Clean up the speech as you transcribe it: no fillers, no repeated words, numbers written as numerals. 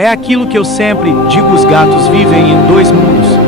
É aquilo que eu sempre digo: os gatos vivem em dois mundos.